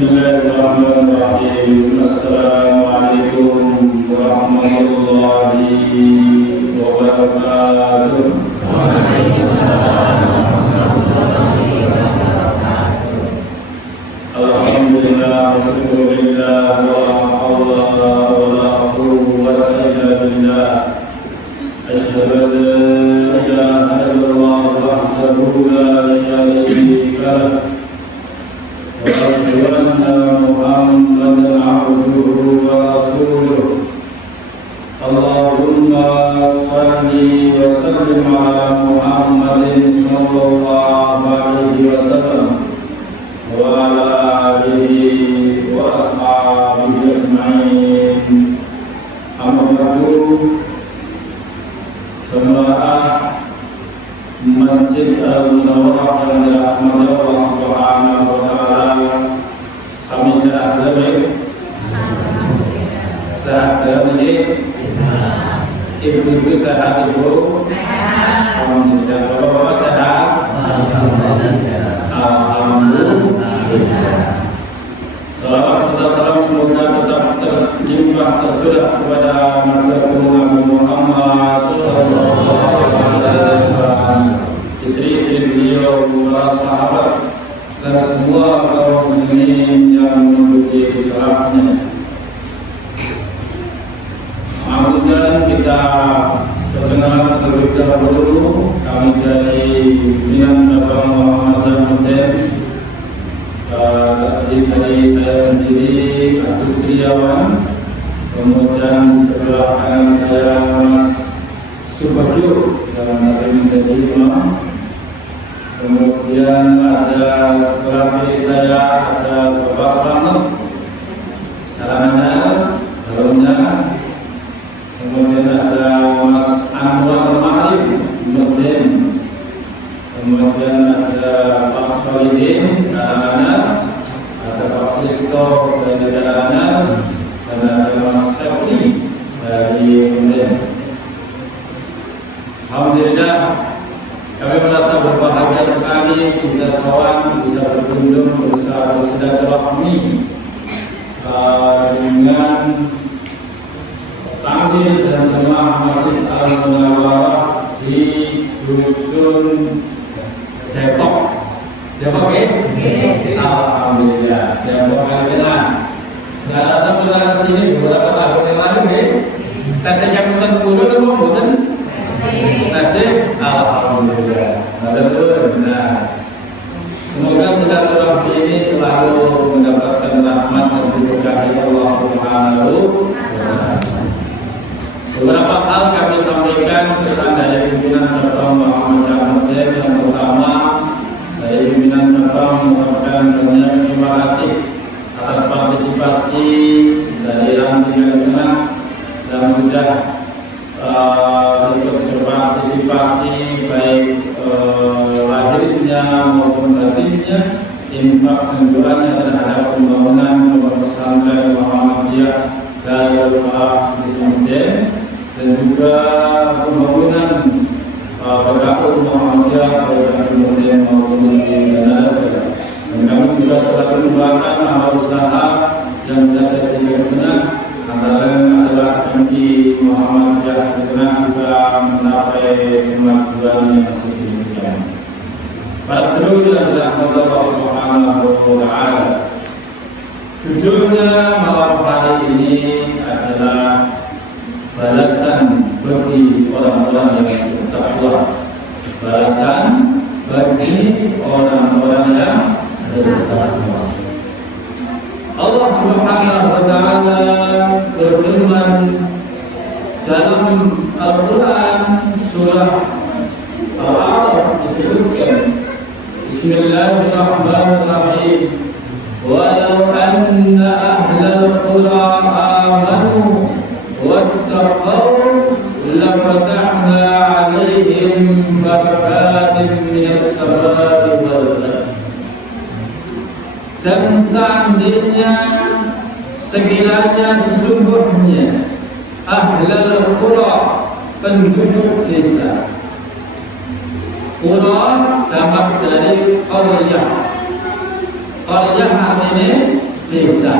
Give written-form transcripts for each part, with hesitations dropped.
Bismillahirrahmanirrahim. Assalamualaikum warahmatullahi wabarakatuh. Alhamdulillah, syukurillah, wa la hawla wa la quwwata illa billah. Asyhadu an la ilaha illallah wahdahu la syarika lah. وأشهد أن محمدا عبده ورسوله. اللهم صل وسلم على محمد صلى الله عليه وسلم وعلى آله وأصحابه أجمعين. أما بعد, jemaah Masjid Al-Munawwarah yang dirahmati Allah Subhanahu wa taala, sami sehat baik. Sehat baik. Ibu-ibu sehat, Ibu? Sehat. Alhamdulillah. Bapak-bapak sehat? Alhamdulillah. Salawat serta salam semoga tetap terlimpah tercurah kepada Nabi Muhammad sallallahu alaihi wasallam, istri-istri beliau, para sahabat, dan semua kaum muslimin yang mengikuti syariatnya. Kemudian kita perkenalan terlebih dahulu. Kami dari pimpinan cabang Muhammadiyah Muten, terdiri dari saya sendiri, Agus Triawan, kemudian sebelah kanan saya Mas Suparjo yang nanti menjadi imam, kemudian ada sebelah kiri saya ada Bapak Slamet, caranya, dalamnya, kemudian ada Mas Anwar Ma'arif Nurdin, kemudian ada Pak Solidin caranya, ada Pak Kristo dari caranya, dan ada Mas Sepri dari Nurdin. Alhamdulillah, kami merasa berbahagia sekali bisa sowan, bisa berkunjung, bisa bersilaturahmi dengan tampil dan jemaah Masjid Al-Munawwarah di Dusun Depok. Depok ya? Alhamdulillah, Depok Kalimantan. Saya rasa pernah ke sini beberapa tahun yang lalu ya. Saya campurkan dulu dong, bukan? Nasib, alhamdulillah. Nah, semoga silaturahmi ini selalu mendapatkan rahmat dan diberkahi Allah Subhanahu wa taala. Beberapa hal kami sampaikan pesan dari pimpinan cabang Muhammadiyah Muten. Yang pertama, dari pimpinan cabang mengucapkan banyak terima kasih atas partisipasi dari Kalimantan yang sudah untuk berpartisipasi baik lahirnya maupun batinnya, infak anjurannya terhadap pembangunan pondok pesantren Muhammadiyah Darul Falaah di Sumedang, dan juga pembangunan PKU Muhammadiyah baik di Sumedang maupun di Manado. Dan kami juga selalu mengembangkan amal usaha yang berada di Kalimantan, antara lain adalah MI Muhammadiyah juga mencapai kemajuan yang signifikan. Para seluruh adalah Allah Subhanahu wa taala. Jujurnya malam hari ini adalah balasan bagi orang-orang yang bertakwa. Balasan bagi orang-orang yang bertakwa. Allah Subhanahu wa taala berfirman dalam Al-Quran surah Al-A'raf disebutkan, Bismillahirrahmanirrahim, walau anna ahlal qura amanu wattaqaw lafatahna alaihim barakatin minas samai wal ardh. Dan seandainya sekiranya sesungguhnya ahlal qura, penduduk desa. Qura jamak dari qaryah. Qaryah artinya desa.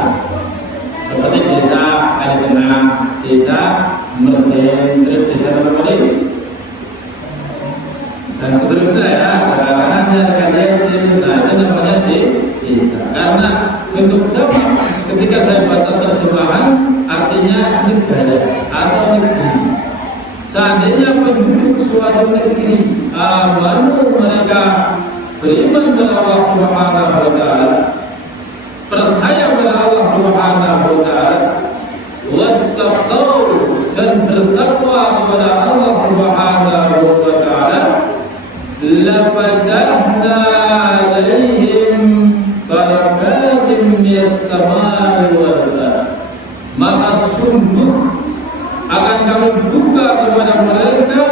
Seperti desa Kali Tengah, desa Merden, terus desa apa lagi? Dan seterusnya ya, karena kalian cerita itu namanya desa. Karena bentuk jamak ketika saya baca terjemahan artinya negara atau negeri. Seandainya penduduk suatu negeri baru mereka beriman kepada Allah Subhanahu wa Ta'ala, percaya kepada Allah Subhanahu wa Ta'ala, wattaqau dan bertakwa kepada Allah Subhanahu wa Ta'ala, lafatahna alaihim barakatim minas samai wal ardh, maka sungguh akan kami buka kepada mereka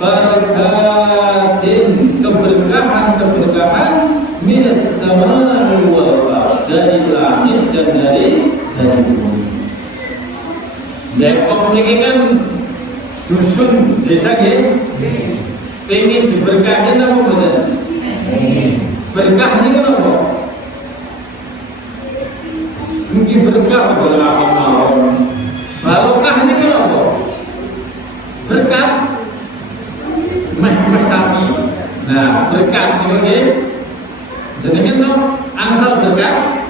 barakatin, keberkahan minas samai wal ardh, dari langit dan dari bumi. Depok ini kan dusun desa ya, pengen diberkahin apa betul? Berkah ini kan apa? Mungkin berkah kalau apa mau. Barokah ini kan apa? Berkat meh sapi. Nah, berkat itu ya. Jadi kan tuh angsal berkat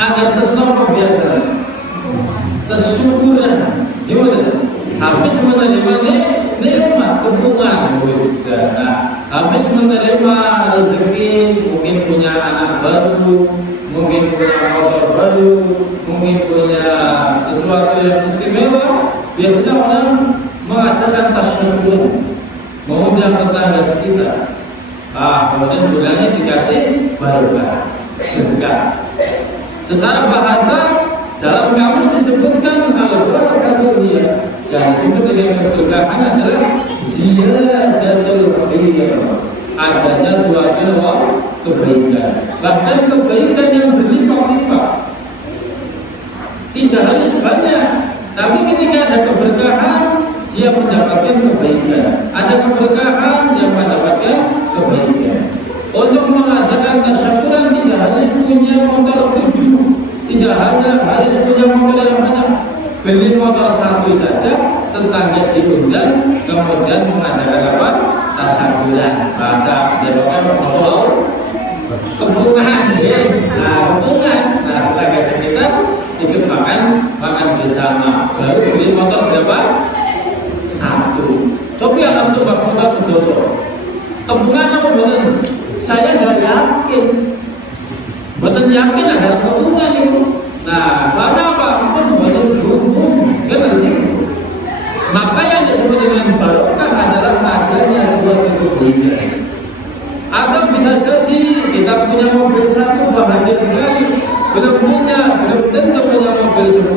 agar tersentuh biasa. Tersyukuran, gimana? Habis menerima nikmat hubungan, habis menerima rezeki, mungkin punya anak baru, mungkin punya motor baru, mungkin punya sesuatu yang istimewa. Biasanya orang mengadakan tasyukur, mengundang tetangga sekitar. Kemudian bulannya dikasih barokah, berkah. Secara bahasa dalam kamus disebutkan al-barakatuh dunia, yang disebut dengan keberkahan adalah ziyadatul khair, adanya suatu kebaikan, bahkan kebaikan yang berlimpah-limpah. Tidak harus banyak, tapi ketika ada keberkahan dia mendapatkan kebaikan, ada keberkahan dia mendapatkan kebaikan. Untuk mengadakan tasyukuran tidak harus punya motor 7, tidak hanya harus punya motor yang banyak. Beli motor 1 saja, tetangga diundang, kemudian mengadakan apa? Tasyukuran. Bahasa Jawa apa? Kepungan, ya. Kepungan. Tetangga sekitar ikut makan bersama. Baru beli motor berapa? 1. Coba yang itu mas motor sedoso. Kepungan apa betul? Saya nggak yakin. Betul yakin ada kepungan itu. Nah, soalnya apa? Betul hukum, kan itu. Maka yang disebut dengan barokah adalah adanya sebuah kebaikan. Atau bisa jadi kita punya mobil 1 bahagia sekali, belum tentu punya mobil 10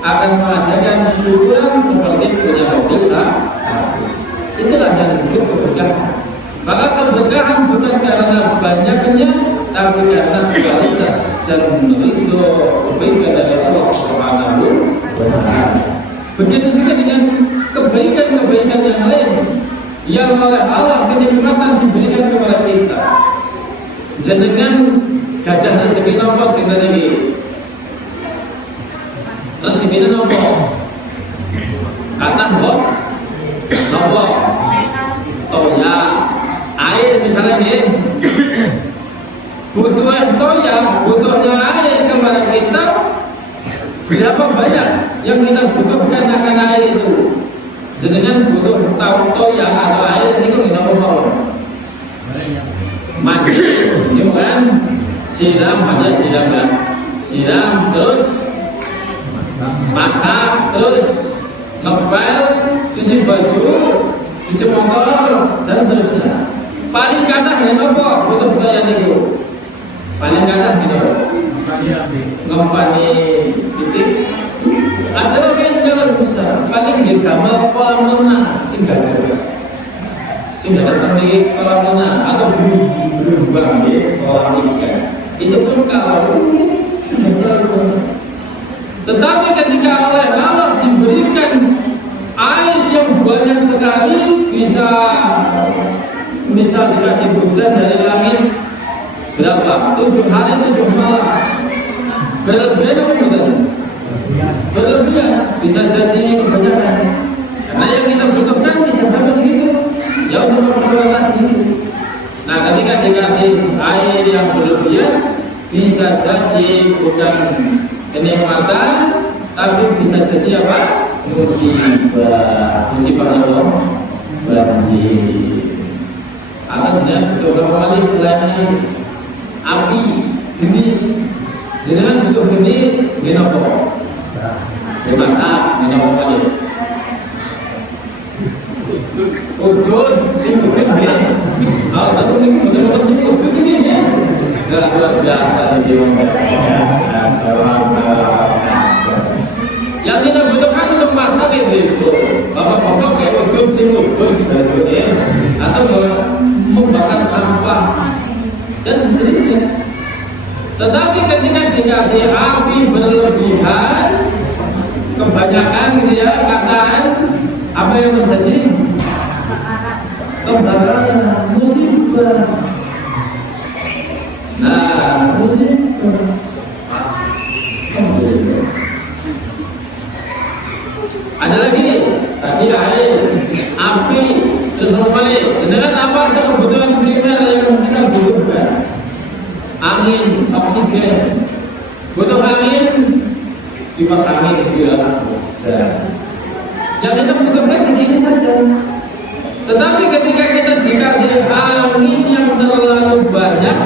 akan mengadakan syukuran seperti punya mobil 1. Itulah yang disebut keberkahan. Maka keberkahan bukan karena banyaknya, tapi karena kualitas dan ridho kebaikan dari Allah Subhanahu wa Ta'ala. Begitu juga dengan kebaikan-kebaikan yang lain yang oleh Allah kenikmatan diberikan kepada kita. Jangan gadah rezeki nopo kita ini. Rezeki nopo? Kata nopo? Oh ya, air misalnya ini butuhnya air kepada kita. Berapa banyak yang kita butuhkan akan air itu? Jenengan butuh toya atau air ini kok kita mau mandi, kan? Siram kan? Siram terus masak, terus ngepel, cuci baju, cuci motor dan seterusnya. Paling kata yang apa? Butuh toya itu. Paling kata gitu. Ngempani titik adalah yang jalan besar paling gampang kolam renang sehingga datang di kolam renang atau berubah di kolam ikan itu pun kalau sudah terlalu. Tetapi ketika oleh Allah diberikan air yang banyak sekali, bisa dikasih hujan dari langit, Berapa? 7 hari 7 malam. Berlebihan apa bukan? Berlebihan, bisa jadi kebanyakan. Karena yang kita butuhkan tidak sampai segitu. Ya untuk memperkuat itu. Nah, ketika dikasih air yang berlebihan, bisa jadi bukan kenikmatan, tapi bisa jadi apa? Musibah. Musibah apa? Banjir. Atau tidak butuh kembali istilahnya api, geni. Jangan butuh geni, geni apa? Dimasak, geni apa kali? Udun, sing udun ya. Kalau tak boleh betul-betul sing udun ini ya. Jangan luar biasa di dewan. Yang kita butuhkan untuk masak itu, bapak-bapak kayak udun sing udun gitu ya. Atau membakar sampah dan sejenisnya. Tetapi ketika dikasih api berlebihan, kebanyakan gitu ya, katakan apa yang terjadi? Kebakaran, musibah. Nah, musibah. Ada lagi tadi air, api, terus kembali. Dengan apa sih kebutuhan primer yang kita butuhkan? Angin, oksigen. Butuh angin, kipas angin gitu ya. Yang kita butuhkan segini saja. Tetapi ketika kita dikasih angin yang terlalu banyak,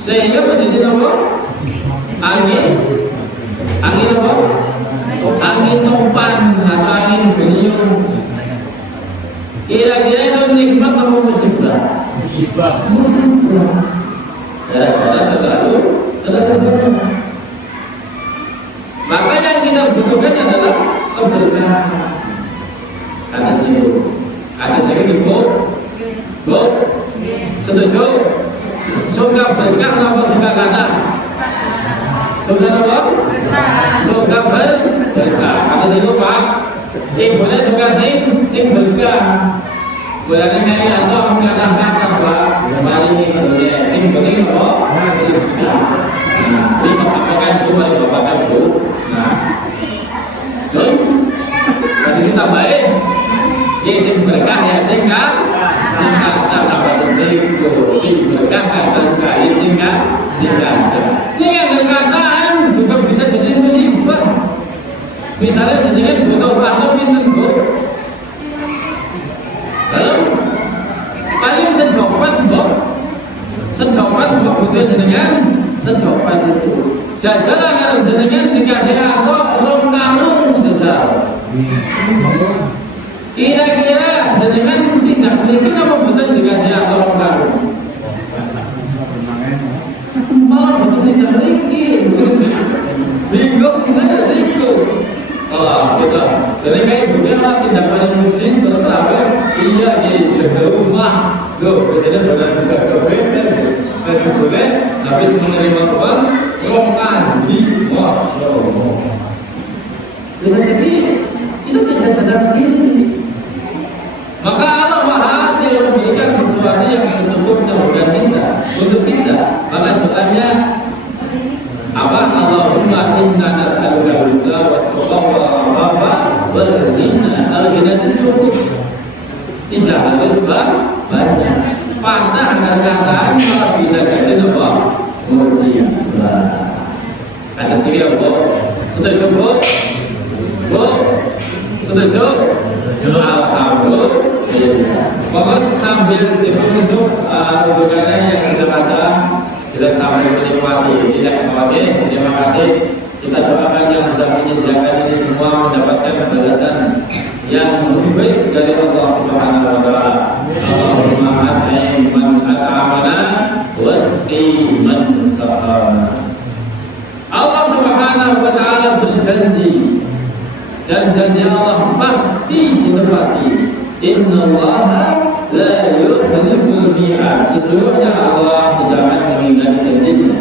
sehingga menjadi apa? Angin apa? Angin topan atau angin beliung. Kira-kira itu nikmat atau musibah? Musibah. Karena terlalu banyak. Maka yang kita butuhkan adalah keberkahan. Atas itu, bu, setuju? Suka berkah atau suka kata? Suka apa? Suka berkah. Atas itu Pak, boleh suka sing berkah. Boleh nyanyi atau mengatakan apa? Mari ini sing penting apa? Nah, ini mau sampaikan dulu, mari bapak kan dulu. Nah, tuh, tadi kita tambahin. Dia sing berkah ya sing kata apa itu sing berkah kata sing kata. Ini yang berkataan juga bisa jadi musibah. Misalnya jenengan butuh waktu pinten Bu. Lalu paling sejopat Bu. Sejopat Bu butuh jenengan sejopat itu. Jajalah kalau jenengan dikasih aku rong karung jajal. Kira-kira jenengan tidak memiliki apa betul dikasih atau enggak? Malah betul tidak memiliki. Bingung gimana sih itu? Oh gitu. Jadi kayak ibunya malah tidak paling musim berapa? Iya di jaga rumah. Loh, biasanya bukan bisa kebeda. Dan sebetulnya habis menerima uang, mandi. Masya Allah. Bisa jadi itu tidak ada di sini. Maka Allah Maha Adil memberikan sesuatu yang sesungguhnya bukan kita untuk kita. Maka doanya apa? Allahumma inna nas'aluka al-huda wa taqwa wal ghina. Al-ghina itu cukup, tidak harus banyak. Patah kata-kata malah bisa jadi apa? Musibah. Ada sedikit apa? Setuju Bu? Bu? Setuju? Alhamdulillah. Pokoknya sambil ditunjuk rujukannya yang sudah ada, kita sambil menikmati. Tidak khawatir. Terima kasih. Kita doakan yang sudah menyediakan ini semua mendapatkan balasan yang lebih baik dari Allah Subhanahu wa taala. Allahumma at'im man at'amana wasqi man saqana. Allah Subhanahu wa taala berjanji, dan janji Allah pasti ditepati. Innallaha la yukhliful mi'ad. Sesungguhnya Allah tidak akan mengingkari janjinya.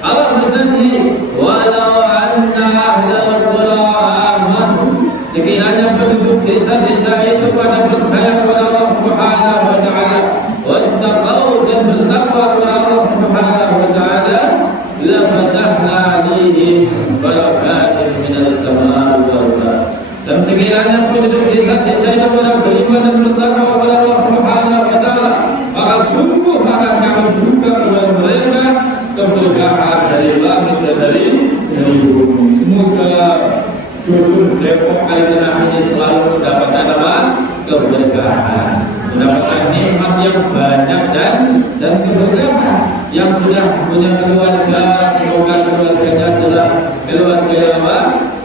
Allah berjanji, walau anna ahlal qura amanu. Sekiranya penduduk desa-desa itu pada percaya kepada Allah Subhanahu wa taala, wattaqau dan surga. Yang sudah punya keluarga, semoga keluarganya adalah keluarga yang apa?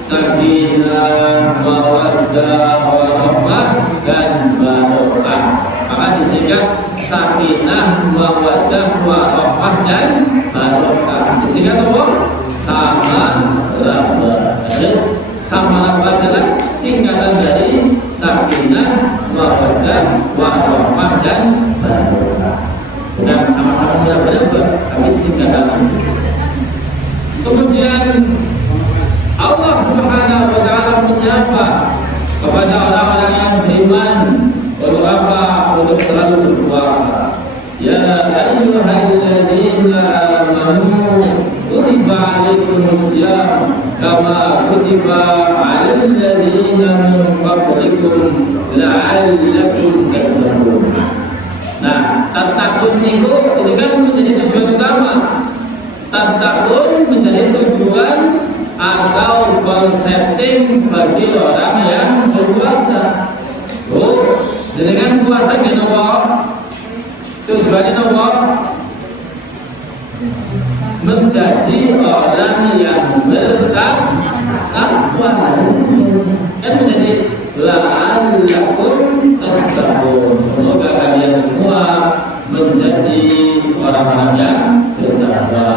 Sakinah, mawaddah, warahmah dan barokah. Maka disingkat sakinah, mawaddah, warahmah dan barokah. Disingkat apa? Sama raba. Sama raba adalah singkatan dari sakinah, mawaddah, warahmah dan barokah. Dan sama-sama tidak berubah, tapi singkatan. Kemudian Allah Subhanahu wa taala menyapa kepada orang-orang yang beriman untuk apa? Untuk selalu berpuasa. Ya ayyuhalladzina amanu kutiba alaikumusiyam kama kutiba 'alal ladzina min qablikum la'allakum tattaqun. Nah, tatakun itu kan menjadi tujuan utama. Tatakun menjadi tujuan atau konsepting bagi orang yang berpuasa. Oh, jadi kan puasa gini apa? Tujuannya apa? Menjadi orang yang bertakwa. Kan menjadi la'allakum tattaqun. Semoga kalian semua menjadi orang-orang yang bertakwa.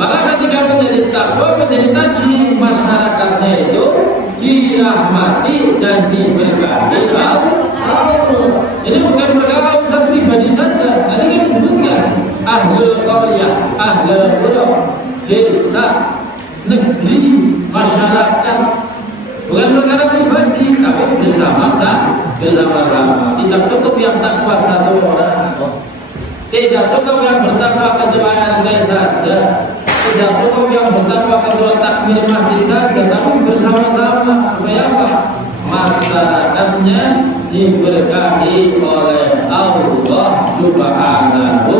Maka ketika menjadi takwa, menjadi tadi masyarakatnya itu dirahmati dan diberkati Allah. Jadi bukan perkara urusan pribadi saja. Tadi kan disebutkan ahlul qaryah, ahlul qura, desa, negeri, masyarakat. Bukan perkara pribadi, tapi bersama-sama. Tidak cukup yang takwa satu orang. Tidak cukup yang bertakwa kesemuanya saja. Tidak cukup yang bertakwa kedua takmir masjid saja, tapi bersama-sama supaya apa? Masyarakatnya diberkahi oleh Allah Subhanahu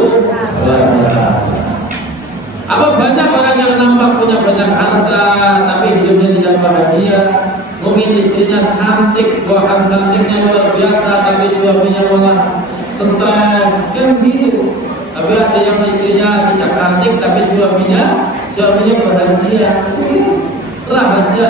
wa ta'ala. Apa banyak orang yang nampak punya banyak harta tapi hidupnya tidak bahagia? Mungkin istrinya cantik, bahkan cantiknya luar biasa, tapi suaminya malah stres, kan gitu. Tapi ada yang istrinya tidak cantik tapi suaminya bahagia. Rahasia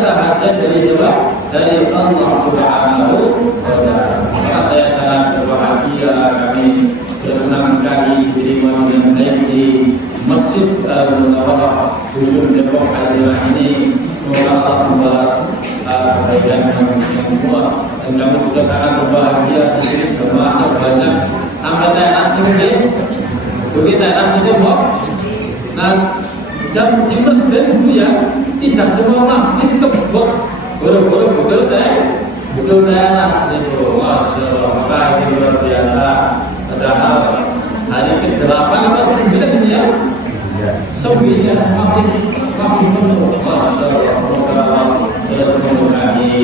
dari siapa? Dari Allah Subhanahu wa ta'ala. Maka saya sangat berbahagia, kami bersenang sekali diterima dengan baik di Masjid Al-Munawwarah Dusun Depok Al-Jawa ini. Semoga Allah membalas kebaikan yang semua. Dan kami juga sangat berbahagia di sini jemaahnya banyak sampai teras ini. Begitu teras itu kok. Nah, jam dan dulu ya, tidak semua masjid tebok. Boro-boro betul teras itu. Masya Allah, ini luar biasa. Padahal hari ke-8 atau 9 ini ya. 9 masih penuh. Masya Allah, semoga Allah terus memberkati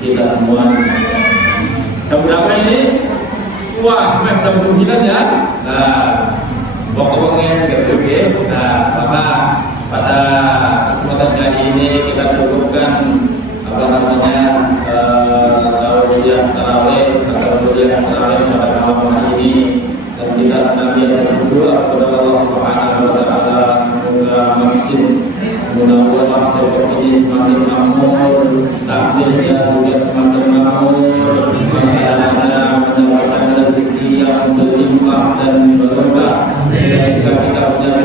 kita semua. Jam berapa ini? Wah, jam 9 ya. Nah, pokoknya gitu. Nah, maka pada kesempatan kali ini kita cukupkan tausiah tarawih atau kuliah tarawih pada malam hari ini, dan kita senantiasa berdoa kepada Allah Subhanahu wa ta'ala semoga Masjid Munawwarah Depok ini semakin makmur, takdirnya juga semakin makmur, masyarakatnya mendapatkan rezeki yang berlimpah dan berkah. Jika kita punya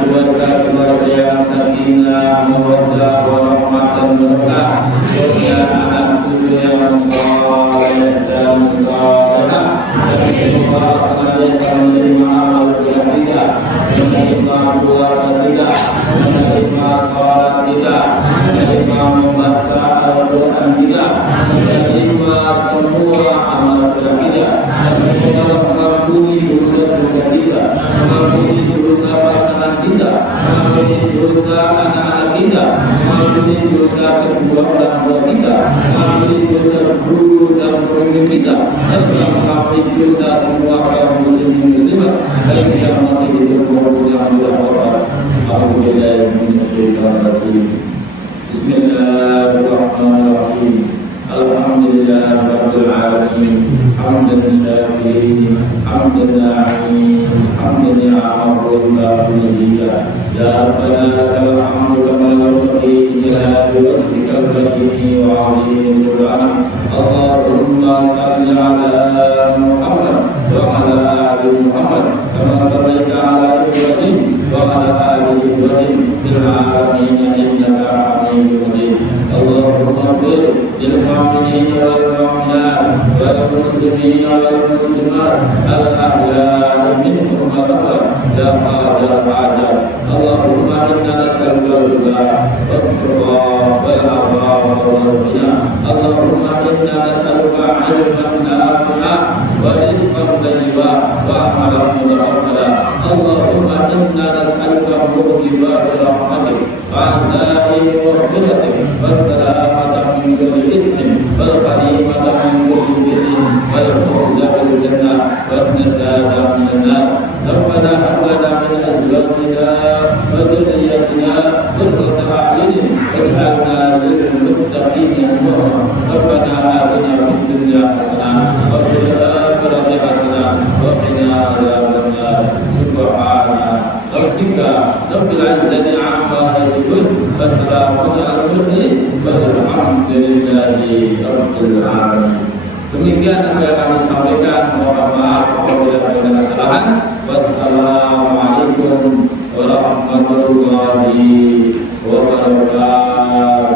keluarga yang sakinah, mawaddah, warahmah dan berkah, punya anak cucu yang saleh dan salehah, dan semoga senantiasa menerima amal kita, menerima puasa kita, menerima salat kita, menerima membaca Al-Quran kita, menerima semua amal kita, dan semoga mengampuni dosa-dosa kita, mengampuni dosa pasangan kita, mengampuni dosa anak-anak kita, mengampuni dosa kedua orang tua kita, mengampuni dosa guru dan pemimpin kita, serta mengampuni dosa semua kaum muslimin muslimat, baik yang masih hidup maupun yang sudah wafat. Bismillahirrahmanirrahim. Alhamdulillah Rabbil Alamin. Hamdan syakirin, hamdan na'im, hamdan ya'amurullah binihiyya. Ya Rabbana lakal hamdu kama yanbaghi li jalali wajhikal karim wa 'azimi sultanik. Allahumma salli ala Muhammad wa ala ali Muhammad kama sallaita ala Ibrahim wa ala ali Ibrahim fil 'alamin innaka Hamidum Majid. Allahumma ighfir lil mu'minina wal mu'minat wal muslimina wal muslimat al ahya'i minhum wal amwat ya haja. Allahumma inna nas'aluka al-huda wat tuqa wal afafa wal ghina. Allahumma inna nas'aluka 'ilman nafi'an wa rizqan thayyiban wa amalan mutaqabbala. Allahumma inna nas'aluka mujibati rahmatik wa 'azaimi maghfiratik was salamata min kulli ithmin wal ghanimata min kulli birrin wal fawza bil jannah wan najata minan nar. Rabbana hab lana min azwajina wa dhurriyyatina qurrata a'yunin waj'alna lil muttaqina imama. Rabbana atina fid dunya hasanah wa fil akhirati hasanah wa qina adzaban nar. Subhana rabbika rabbil izzati 'amma yasifun wa salamun 'alal mursalin walhamdulillahi rabbil alamin. Demikian apa yang kami sampaikan. Mohon maaf apabila ada kesalahan. Wassalamualaikum warahmatullahi wabarakatuh.